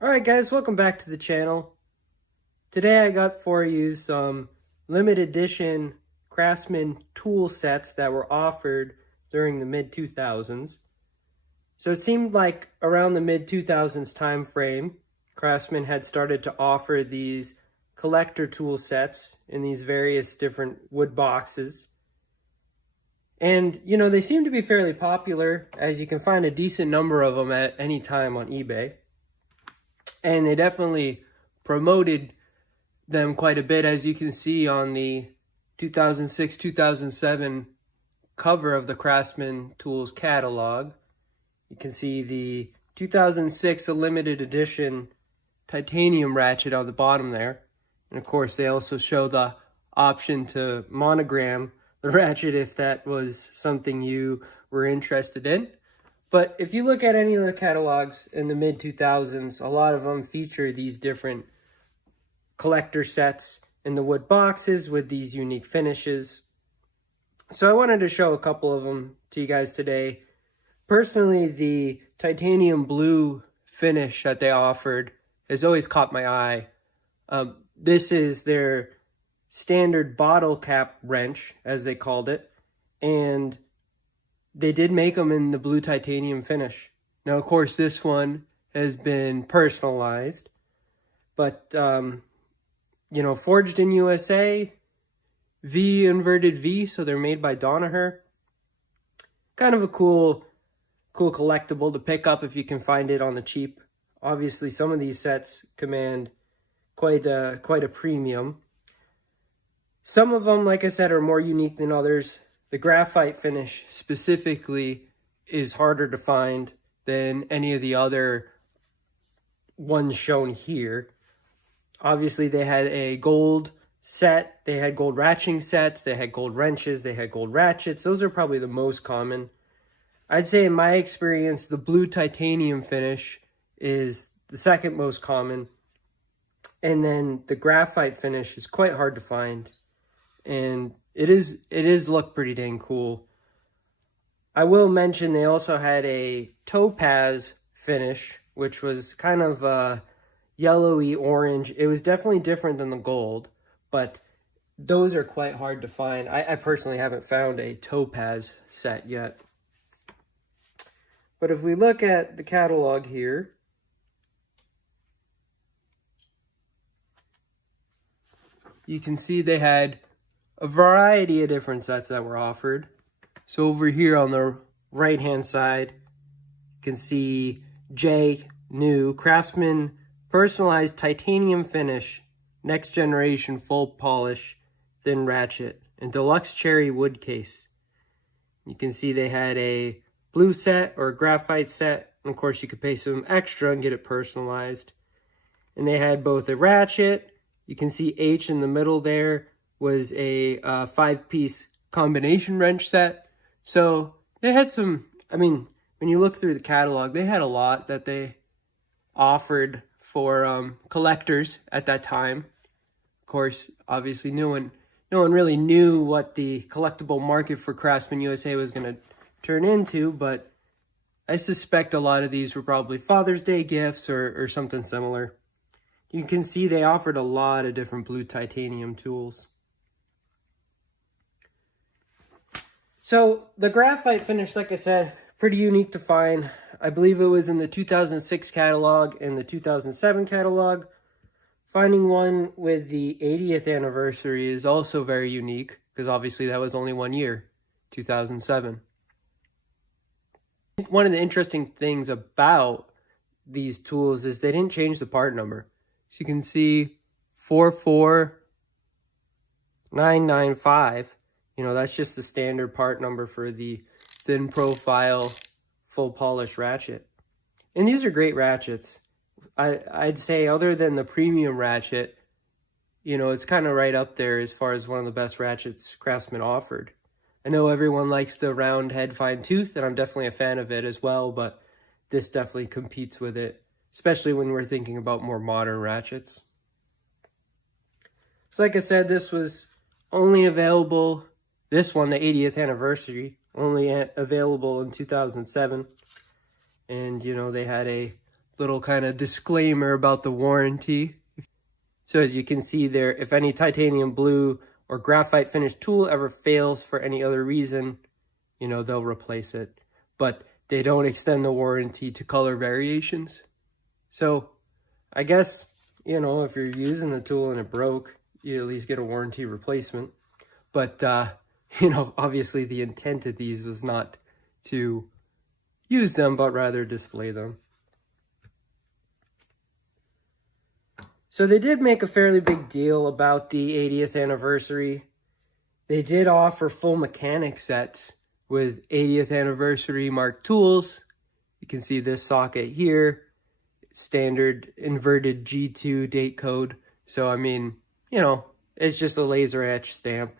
Alright guys, welcome back to the channel. Today I got for you some limited edition Craftsman tool sets that were offered during the mid-2000s. So it seemed like around the mid-2000s time frame, Craftsman had started to offer these collector tool sets in these various different wood boxes. And, you know, they seem to be fairly popular, as you can find a decent number of them at any time on eBay. And they definitely promoted them quite a bit, as you can see on the 2006-2007 cover of the Craftsman Tools catalog. You can see the 2006 limited edition titanium ratchet on the bottom there. And of course, they also show the option to monogram the ratchet if that was something you were interested in. But if you look at any of the catalogs in the mid-2000s, a lot of them feature these different collector sets in the wood boxes with these unique finishes. So I wanted to show a couple of them to you guys today. Personally, the titanium blue finish that they offered has always caught my eye. This is their standard bottle cap wrench, as they called it, and they did make them in the blue titanium finish. Now, of course, this one has been personalized, but, you know, forged in USA, V inverted V, so they're made by Danaher. Kind of a cool collectible to pick up if you can find it on the cheap. Obviously, some of these sets command quite a premium. Some of them, like I said, are more unique than others. The graphite finish specifically is harder to find than any of the other ones shown here. Obviously, they had a gold set, they had gold ratcheting sets, they had gold wrenches, they had gold ratchets. Those are probably the most common. I'd say in my experience, the blue titanium finish is the second most common. And then the graphite finish is quite hard to find. And it is look pretty dang cool. I will mention they also had a topaz finish, which was kind of yellowy orange. It was definitely different than the gold, but those are quite hard to find. I personally haven't found a topaz set yet. But if we look at the catalog here, you can see they had a variety of different sets that were offered. So over here on the right hand side, you can see J, new, Craftsman personalized titanium finish, next generation full polish, thin ratchet, and deluxe cherry wood case. You can see they had a blue set or a graphite set, and of course you could pay some extra and get it personalized. And they had both a ratchet, you can see H in the middle there, was a 5-piece combination wrench set. So they had some, I mean, when you look through the catalog, they had a lot that they offered for collectors at that time. Of course, obviously no one really knew what the collectible market for Craftsman USA was going to turn into, but I suspect a lot of these were probably Father's Day gifts or something similar. You can see they offered a lot of different blue titanium tools. So the graphite finish, like I said, pretty unique to find. I believe it was in the 2006 catalog and the 2007 catalog. Finding one with the 80th anniversary is also very unique, because obviously that was only 1 year, 2007. One of the interesting things about these tools is they didn't change the part number. So you can see 44995. You know, that's just the standard part number for the thin profile full polish ratchet. And these are great ratchets. I'd say other than the premium ratchet, you know, it's kind of right up there as far as one of the best ratchets Craftsman offered. I know everyone likes the round head fine tooth, and I'm definitely a fan of it as well, but this definitely competes with it, especially when we're thinking about more modern ratchets. So like I said, this was only available, this one, the 80th anniversary, only available in 2007. And, you know, they had a little kind of disclaimer about the warranty. So as you can see there, if any titanium blue or graphite finish tool ever fails for any other reason, you know, they'll replace it. But they don't extend the warranty to color variations. So I guess, you know, if you're using the tool and it broke, you at least get a warranty replacement. But, you know, obviously the intent of these was not to use them, but rather display them. So they did make a fairly big deal about the 80th anniversary. They did offer full mechanic sets with 80th anniversary marked tools. You can see this socket here, standard inverted G2 date code. So, I mean, you know, it's just a laser etch stamp.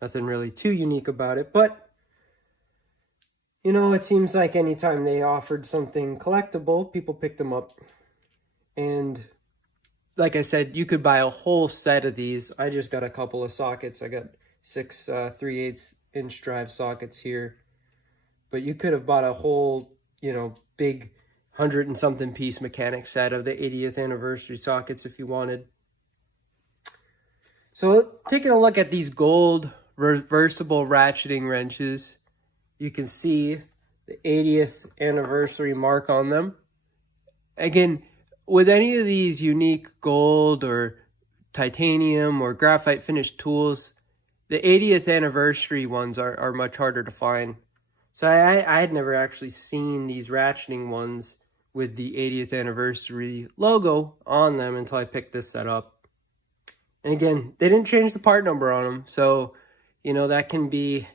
Nothing really too unique about it, but, you know, it seems like anytime they offered something collectible, people picked them up. And like I said, you could buy a whole set of these. I just got a couple of sockets. I got 6 3/8 inch drive sockets here. But you could have bought a whole, you know, big 100 and something piece mechanic set of the 80th anniversary sockets if you wanted. So taking a look at these gold reversible ratcheting wrenches, you can see the 80th anniversary mark on them. Again, with any of these unique gold or titanium or graphite finished tools, the 80th anniversary ones are much harder to find. So I had never actually seen these ratcheting ones with the 80th anniversary logo on them until I picked this set up. And again, they didn't change the part number on them, so you know that can be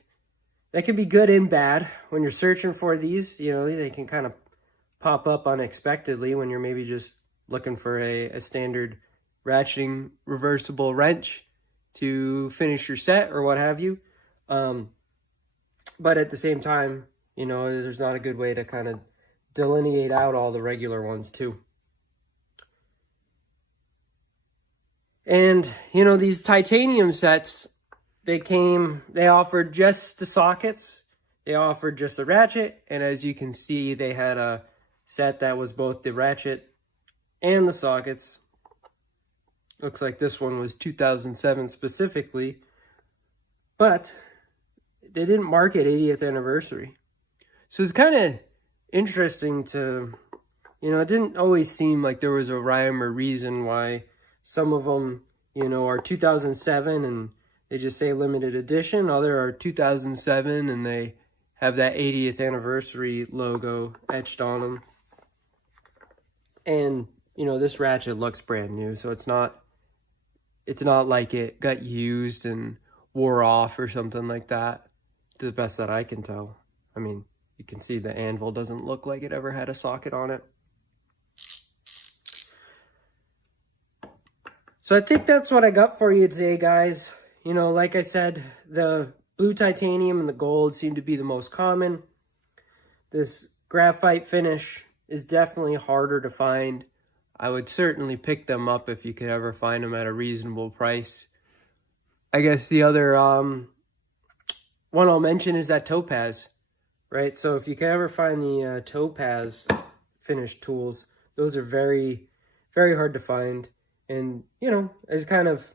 good and bad. When you're searching for these, you know, they can kind of pop up unexpectedly when you're maybe just looking for a standard ratcheting reversible wrench to finish your set or what have you. But at the same time, you know, there's not a good way to kind of delineate out all the regular ones too. And, you know, these titanium sets, they offered just the sockets, they offered just the ratchet, and as you can see, they had a set that was both the ratchet and the sockets. Looks like this one was 2007 specifically, but they didn't mark it 80th anniversary. So it's kind of interesting to, you know, it didn't always seem like there was a rhyme or reason why some of them, you know, are 2007 and they just say limited edition. Other are 2007 and they have that 80th anniversary logo etched on them. And, you know, this ratchet looks brand new, so it's not like it got used and wore off or something like that, to the best that I can tell. I mean, you can see the anvil doesn't look like it ever had a socket on it. So I think that's what I got for you today, guys. You know, like I said, the blue titanium and the gold seem to be the most common. This graphite finish is definitely harder to find. I would certainly pick them up if you could ever find them at a reasonable price. I guess the other one I'll mention is that topaz, right? So if you can ever find the topaz finished tools, those are very, very hard to find. And, you know, it's kind of,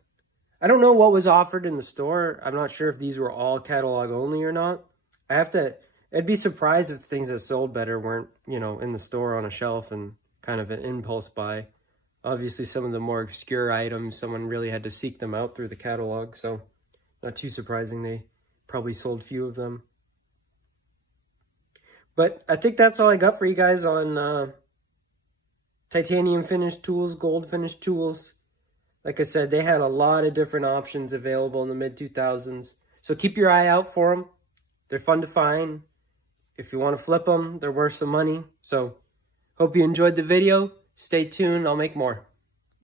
I don't know what was offered in the store. I'm not sure if these were all catalog only or not. I'd be surprised if things that sold better weren't, you know, in the store on a shelf and kind of an impulse buy. Obviously, some of the more obscure items, someone really had to seek them out through the catalog. So not too surprising they probably sold few of them. But I think that's all I got for you guys on titanium finished tools, gold finished tools. Like I said, they had a lot of different options available in the mid-2000s. So keep your eye out for them. They're fun to find. If you want to flip them, they're worth some money. So hope you enjoyed the video. Stay tuned. I'll make more.